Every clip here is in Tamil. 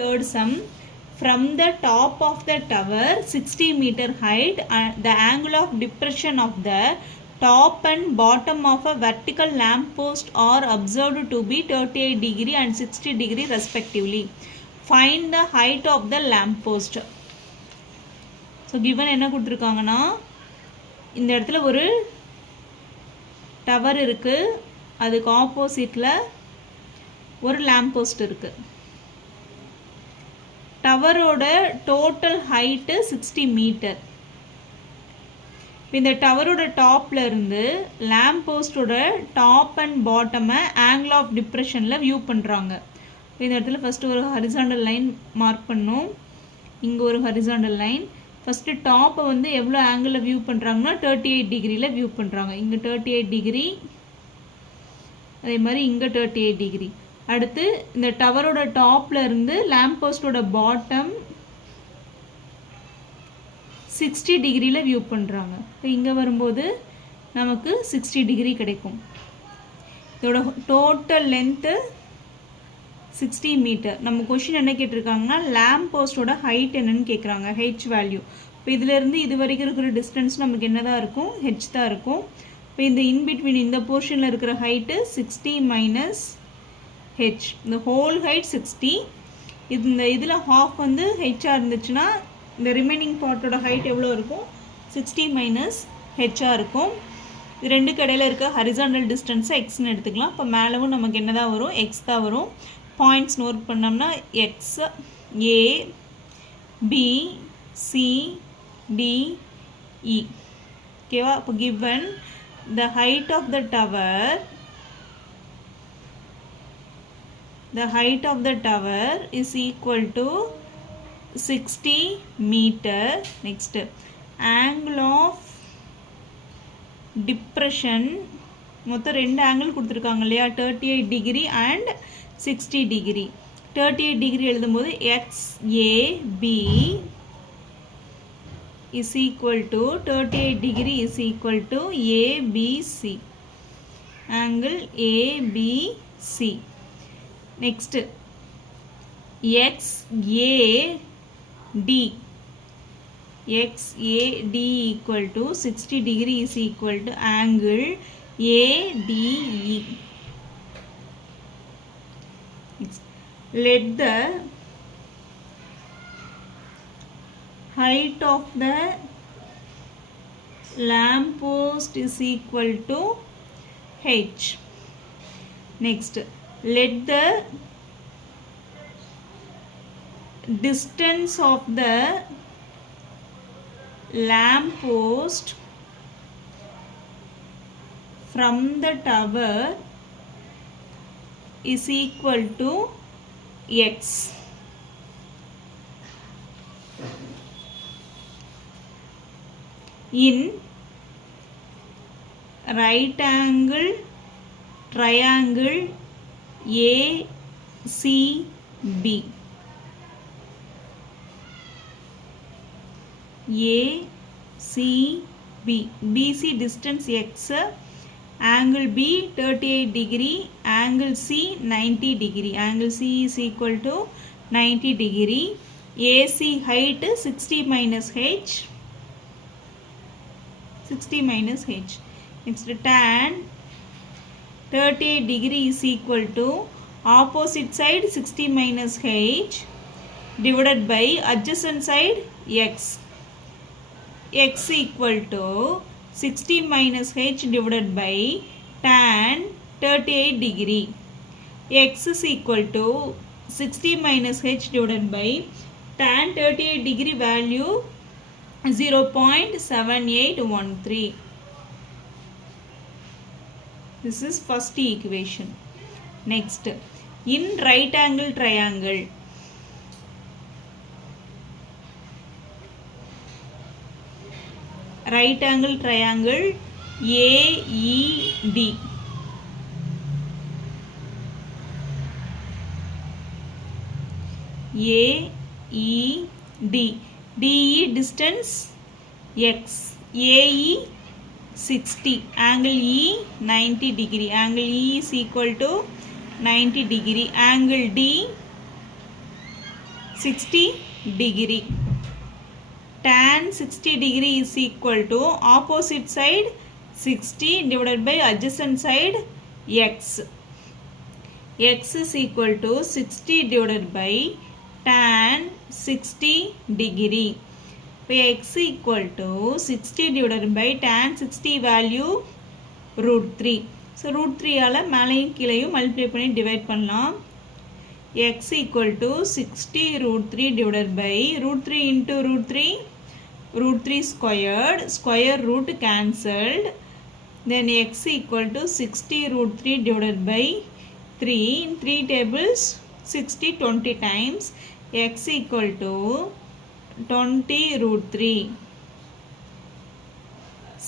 third sum. From the top of the tower 60 meter height, the angle of depression of the top and bottom of a vertical lamp post are observed to be 38 degree and 60 degree respectively. Find the height of the lamp post. So given என்ன கொடுத்துருக்காங்கன்னா, இந்த இடத்துல ஒரு டவர் இருக்கு, அதுக்கு ஆப்போசிட்ல ஒரு லேம்ப் போஸ்ட் இருக்கு. டவரோட டோட்டல் ஹைட்டு 60 மீட்டர். இந்த டவரோட டாப்ல இருந்து லேம்ப் போஸ்டோட டாப் அண்ட் பாட்டமை ஆங்கிள் ஆஃப் டிப்ரெஷனில் வியூ பண்ணுறாங்க. இந்த இடத்துல ஃபஸ்ட்டு ஒரு ஹரிசாண்டல் லைன் மார்க் பண்ணோம், இங்கே ஒரு ஹரிசாண்டல் லைன். ஃபஸ்ட்டு டாப்பை வந்து எவ்வளோ ஆங்கிளில் வியூ பண்ணுறாங்கன்னா 38 டிகிரியில் வியூ பண்ணுறாங்க. இங்கே 38 டிகிரி, அதே மாதிரி இங்கே 38 டிகிரி. அடுத்து இந்த டவரோட டாப்ல இருந்து லேம்ப் போஸ்டோட பாட்டம் 60 டிகிரியில் வியூ பண்ணுறாங்க. இங்கே வரும்போது நமக்கு 60 டிகிரி கிடைக்கும். இதோட டோட்டல் லென்த்து 60 மீட்டர். நம்ம கொஷின் என்ன கேட்டிருக்காங்கன்னா, லேம்ப் போஸ்டோட ஹைட் என்னன்னு கேட்குறாங்க, ஹெச் வேல்யூ. இப்போ இதிலேருந்து இது வரைக்கும் இருக்கிற டிஸ்டன்ஸ் நமக்கு என்ன தான் இருக்கும், ஹெச் தான் இருக்கும். இப்போ இந்த இன்பிட்வீன் இந்த போர்ஷனில் இருக்கிற ஹைட்டு 60 மைனஸ் ஹெச். இந்த ஹோல் ஹைட் 60. இந்த இதில் ஹாஃப் வந்து ஹெச்சாக இருந்துச்சுன்னா இந்த ரிமைனிங் பார்ட்டோட ஹைட் எவ்வளோ இருக்கும், 60 மைனஸ் ஹெச்சாக இருக்கும். இது ரெண்டுக்கு இடையில இருக்க ஹரிசாண்டல் டிஸ்டன்ஸை எக்ஸ்ன்னு எடுத்துக்கலாம். இப்போ மேலவும் நமக்கு என்ன தான் வரும், எக்ஸ் தான் வரும். பாயிண்ட்ஸ் நோட் பண்ணோம்னா எக்ஸ், ஏ, பி, சி, டி, இ. ஓகேவா? இப்போ given the height of the tower, is equal to 60 meter. Next, angle of depression, மொத்தம் ரெண்டு ஆங்கிள் கொடுத்துருக்காங்க இல்லையா, 38 டிகிரி அண்ட் 60 டிகிரி. 38 டிகிரி எழுதும்போது XAB is equal to 38 degree is equal to ABC, angle ABC. Next, XAD equal to 60 degree is equal to angle ADE. Next, let the height of the lamp post is equal to h. Next, let the distance of the lamp post from the tower is equal to x. In right angle triangle ACB, BC distance x, angle B 38 degree, angle C 90 degree, angle C is equal to 90 degree. AC height 60 minus h, 60 minus h. Next, tan 38 degree is equal to opposite side 60 minus h divided by adjacent side x. X equal to 60 minus h divided by tan 38 degree. X is equal to 60 minus h divided by tan 38 degree value 0.7813. This is first equation. Next, in right angle triangle, AED, DE distance x, AE 60, angle E 90 degree, angle E is equal to 90 degree, angle D 60 degree. Tan 60 degree is equal to opposite side 60 divided by adjacent side x. X is equal to 60 divided by tan 60 degree. X equal to 60 divided by tan 60 value root 3. So root 3 ஆல மேலையும் கீழையும் multiply பண்ணி divide பண்ணலாம். X equal to 60 root 3 divided by root 3 into root 3 squared, square root cancelled. Then x equal to 60 root 3 divided by 3. In 3 tables 60 20 times. X equal to 20 root 3.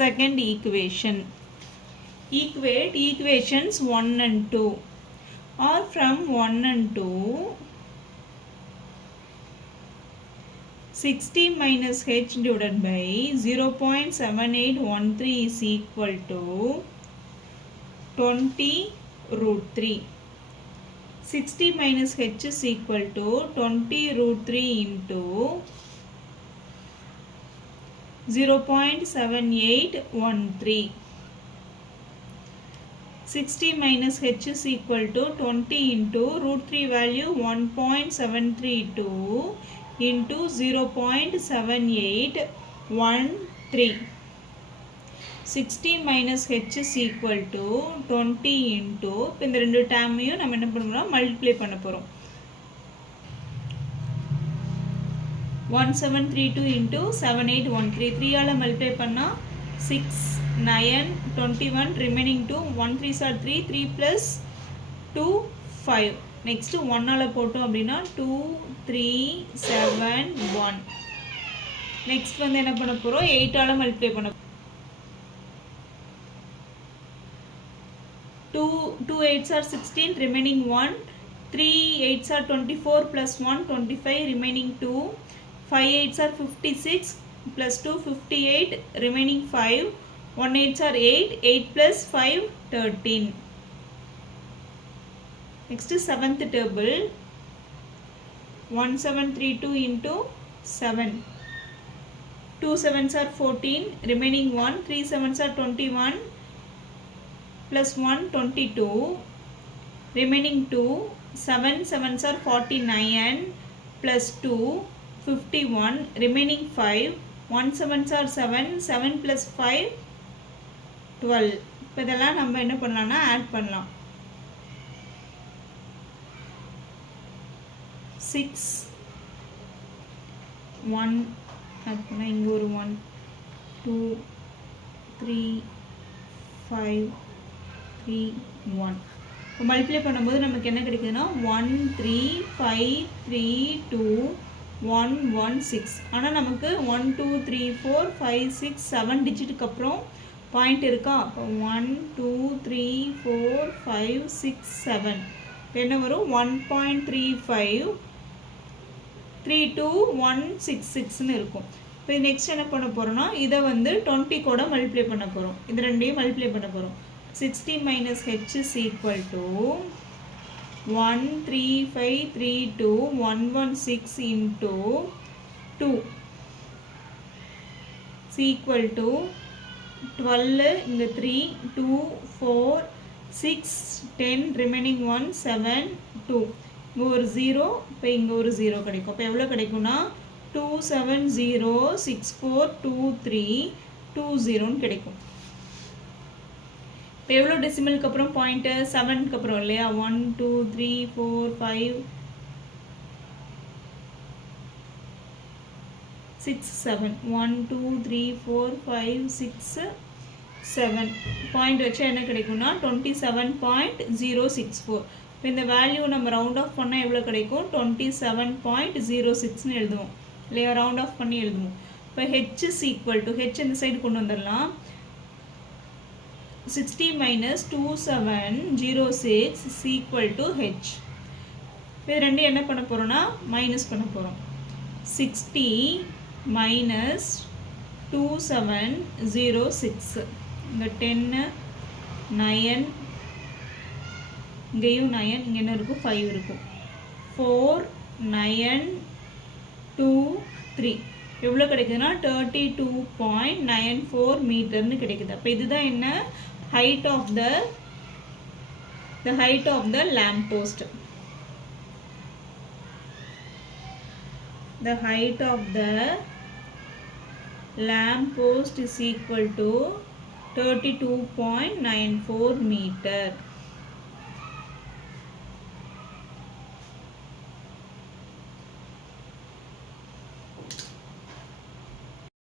Second equation. Equate equations 1 and 2. Or from 1 and 2, 60 minus h divided by 0.7813 is equal to 20 root 3. 60 minus h is equal to 20 root 3 into 0.7813. 60 minus h is equal to 20 into root 3 value 1.732 into 0.7813. 60 minus h is equal to 20 into இந்த ரெண்டு டேர்மையும் நம்ம என்ன பண்ணுறோம் மல்டிப்ளை பண்ண போகிறோம். 1732 into 7813. 3 ஆல மல்டிப்ளை பண்ணால் 6 9 21 remaining 2 1 3s are 3 3 plus 2 5. Next 1 ஆல போட்டோம் அப்படின்னா 2 3 7 1. Next வந்து என்ன பண்ண போகிறோம் 8 ஆல மல்டிப்ளை பண்ண 2 8s are 16 remaining 1. 3 8s are 24 plus 1 25 remaining 2. 5 8s are 56 plus 2 58 remaining 5. 1 8s are 8, 8 plus 5, 13. Next is 7th table. 1732 into 7. 2 7s are 14, remaining 1. 3 7s are 21, plus 1, 22. Remaining 2. 7 7s are 49, plus 2, 51. Remaining 5. 1 7s are 7, 7 plus 5, 12. இப்போ இதெல்லாம் நம்ம என்ன பண்ணலாம்னா ஆட் பண்ணலாம். 6 1 ஆட் பண்ணால் இங்கே ஒரு 1 2 3 5 3 1. இப்போ மல்டிப்ளை பண்ணும்போது நமக்கு என்ன கிடைக்குதுன்னா 1 3 5 3 2 1 1 6. ஆனால் நமக்கு 1 2 3 4 5 6 7 டிஜிட்டுக்கு அப்புறம் பாயிண்ட் இருக்கா. அப்போ 1 2 3 4 5 6 7. இப்போ என்ன வரும் 1.35 32 166ன்னு இருக்கும். இப்போ நெக்ஸ்ட் என்ன பண்ண போகிறோம்னா இதை வந்து 20 கூட மல்டிப்ளை பண்ண போகிறோம். இது ரெண்டையும் மல்டிப்ளை பண்ண போகிறோம். 60 minus h is equal to 13532 116 into 2 is equal to 12 இந்த 3 2 4 6 10 remaining 1 7 2. இங்கே ஒரு 0, இப்போ இங்கே ஒரு 0 கிடைக்கும். இப்போ எவ்வளோ கிடைக்கும்னா 270642320 கிடைக்கும். இப்போ எவ்வளோ டெசிமலுக்கு அப்புறம் பாயிண்ட்டு 7க்கு அப்புறம் இல்லையா 1 2 3 4 5 6 7 1 2 3 4 5 6 7 பாயிண்ட் வச்சா என்ன கிடைக்கும்னா 27.064. இப்போ இந்த வேல்யூ நம்ம ரவுண்ட் ஆஃப் பண்ணால் எவ்வளோ கிடைக்கும் 27.06ன்னு எழுதுவோம் இல்லையா, ரவுண்ட் ஆஃப் பண்ணி எழுதுவோம். இப்போ H is equal to H இந்த சைடு கொண்டு வந்துடலாம். 60 minus 2706 is equal to h. இது ரெண்டு என்ன பண்ண போகிறோம்னா மைனஸ் பண்ண போகிறோம். 60 minus 2706 இந்த 10 9 இங்கேயும் 9 இங்கே என்ன இருக்கும் 5 இருக்கும். 4 9 2 3 எவ்வளோ கிடைக்குதுன்னா 32.94 மீட்டர்னு கிடைக்குது. அப்போ இதுதான் என்ன height of the lamp post. The height of the lamp post is equal to 32.94 meter.